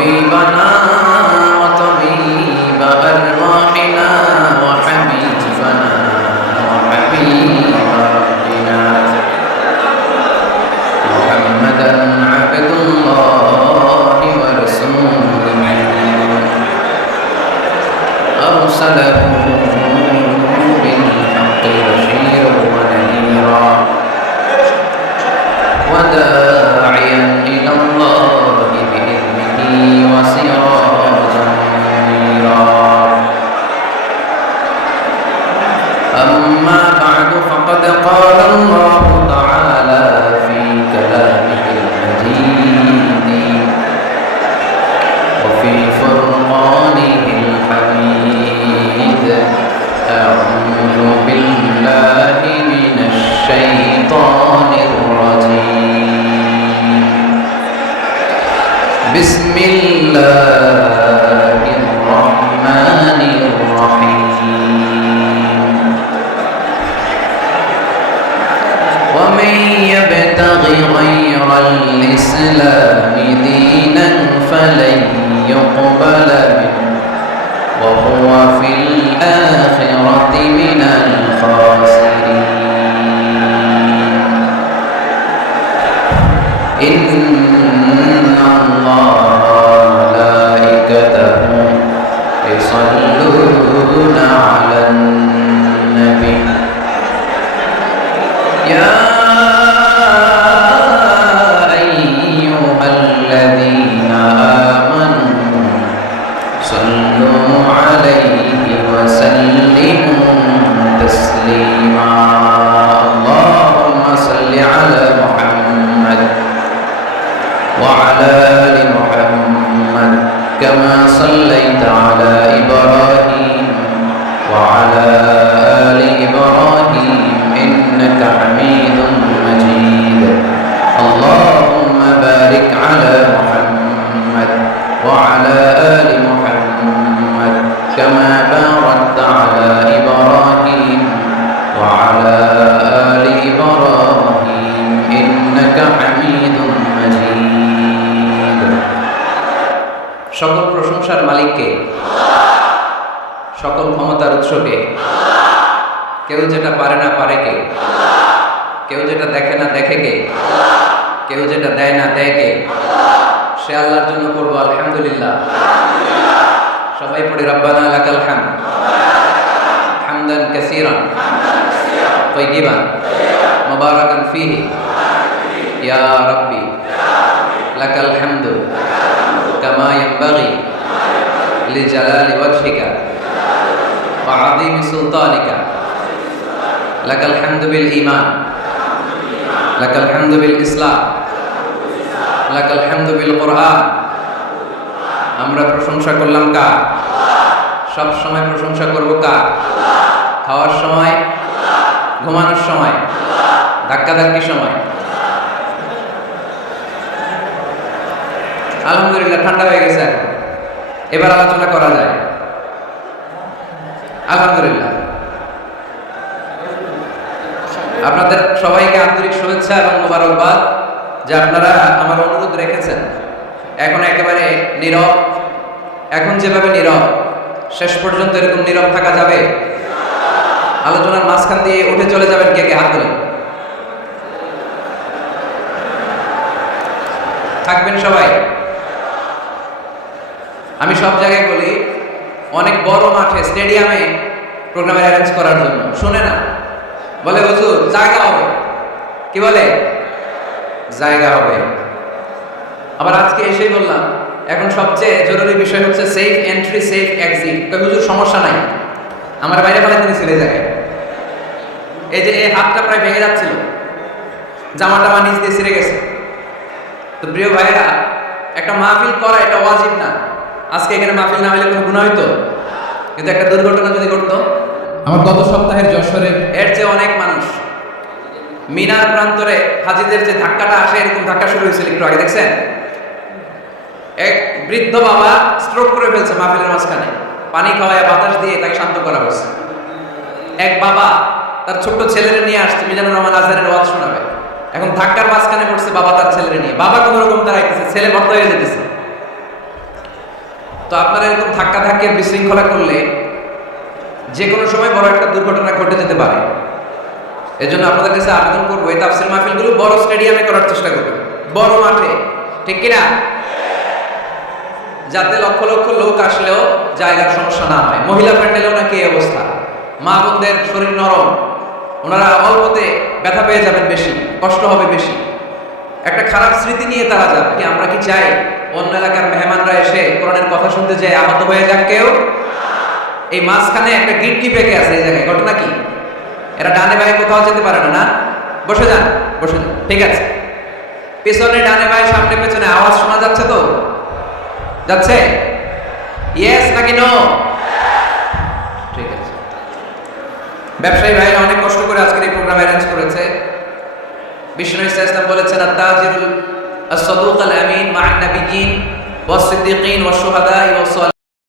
طبيبنا وطبيب أرواحنا وحبيبنا وحبيب ربنا محمدا عبد الله ورسوله أرسله بالحق بشيرا ونذيرا وداعيا إلى الله بإذنه وسراجا منيرا أما بعد فقد قال الله تعالى في كلامه المجيد وفي فرقانه الحميد أعوذ بالله من الشيطان الرجيم بسم الله الرحمن الرحيم ومن يبتغ غير الإسلام دينا فلن يقبل منه وهو في الآخرة من الخاسرين إن الله وملائكته يصلون على النبي يا أيها الذين آمنوا صلوا عليه وسلموا تسليما اللهم صل على محمد وعلى آل محمد كما صليت على إبراهيم وعلى آل إبراهيم إنك حميد مجيد اللهم بارك على محمد وعلى آل محمد كما باركت على إبراهيم وعلى آل إبراهيم إنك حميد مجيد সকল প্রশংসার মালিককে সকল ক্ষমতার উৎসকে কেউ যেটা পারে না পারে কে কেউ যেটা দেখে না দেখে কে কেউ যেটা দেয় না দেয় কে সে আল্লাহর জন্য করবো আলহামদুলিল্লাহ সবাই পড়ি রব্বানা লাকাল হামদ হামদান কাসীরান তাইয়িবান মুবারাকান ফীহি ইয়া রাব্বি লাকাল হামদু কামা ইয়ানবাগি লিজালালি ওয়াজহিকা ওয়া আযীমি সুলতানিকা লাকাল হামদু বিল ঈমান লাকাল হামদু বিল ইসলাম লাকাল হামদু বিল কুরআন আমরা প্রশংসা করলাম কার সব সময় প্রশংসা করব কার খাওয়ার সময় ঘুমানোর সময় ধাক্কাধাক্কির সময় আলহামদুলিল্লাহ ঠান্ডা হয়ে গেছে এবার আলোচনা করা যায় আলহামদুলিল্লাহ আপনাদের সবাইকে আন্তরিক শুভেচ্ছা এবং মোবারকবাদ যে আপনারা আমার অনুরোধ রেখেছেন এখন একেবারে নীরব এখন যেভাবে নীরব শেষ পর্যন্ত এরকম নীরব থাকা যাবে আলোচনার মাঝখান দিয়ে উঠে চলে যাবেন কে কে হাত তোলেন থাকবেন সবাই আমি সব জায়গায় বলি অনেক বড় মাঠে স্টেডিয়ামে প্রোগ্রামের অ্যারেঞ্জ করার জন্য শুনে না বলে হুজুর জায়গা হবে কি বলে জায়গা হবে আবার আজকে এসেই বললাম এখন সবচেয়ে জরুরি বিষয় হচ্ছে সেফ এন্ট্রি সেফ এক্সিট হুজুর সমস্যা নাই আমার বাইরে ফেলাতে নিয়েছিল এই জায়গায় এই যে এই হাতটা প্রায় ভেঙে যাচ্ছিল জামাটা আমার নিচ দিয়ে ছিঁড়ে গেছে তো প্রিয় ভাইরা একটা মাহফিল করা এটা ওয়াজিব না আজকে এখানে মাহফিল না হলে কোনো গুনাহ হইতো কিন্তু একটা দুর্ঘটনা যদি ঘটতো আমার গত সপ্তাহের যশোরে এর চেয়ে অনেক মানুষ মিনার প্রান্তরে হাজিদের যে ধাক্কাটা আসে এরকম ধাক্কা শুরু হয়েছিল একটু আগে দেখছেন এক বৃদ্ধ বাবা স্ট্রোক করে ফেলছে মাহফিলের মাঝখানে পানি খাওয়ায় বাতাস দিয়ে তাকে শান্ত করা হয়েছে এক বাবা তার ছোট্ট ছেলেরে নিয়ে আসছে মিজানুর রহমান আজহারের ওয়াজ শোনাবে এখন ধাক্কার মাঝখানে পড়ছে বাবা তার ছেলেরে নিয়ে বাবা কোনো রকম দাঁড়াইতেছে ছেলে ভর্ত হয়ে যেতেছে তো আপনারা এরকম ধাক্কা ধাক্কি বিশৃঙ্খলা করলে যে কোনো সময় বড় একটা দুর্ঘটনা ঘটে যেতে পারে। এজন্য আপনাদের কাছে আবেদন করবো, এই তাফসীর মাহফিলগুলো বড় স্টেডিয়ামে করার চেষ্টা করবেন, বড় মাঠে, ঠিক কিনা? যাতে লক্ষ লক্ষ লোক আসলেও জায়গার সমস্যা না হয়। মহিলা প্যান্ডেলেও নাকি এই অবস্থা, মা বোনদের শরীর নরম, ওনারা অল্পতে ব্যথা পেয়ে যাবেন বেশি, কষ্ট হবে বেশি, একটা খারাপ স্মৃতি নিয়ে তারা যাবে। কি আমরা কি চাই অন্য এলাকার মেহমানরা এসে কোরআনের কথা শুনতে যায় আহত হয়ে যাক কেউ? এই মাঝখানে একটা গিট্টি পেকে আছে, এই জায়গায় ঘটনা কি? এরা ডানে বায়ে কোথাও যেতে পারে না, না? বসে যান, বসে যান, ঠিক আছে। পেছনে ডানে বায়ে সামনে পেছনে আওয়াজ শোনা যাচ্ছে তো? যাচ্ছে? ইয়েস নাকি নো? ঠিক আছে। ব্যবসায়ী ভাইরা অনেক কষ্ট করে আজকের এই প্রোগ্রাম অ্যারেঞ্জ করেছে। বিষ্ণু ইসলাম বলেছেন, আত-তাজিরুল আস-সাদুক আল-আমিন মা'আন নাবিয়্যিন ওয়াস-সিদ্দীকিন ওয়াশ-শুহাদা'i ওয়াস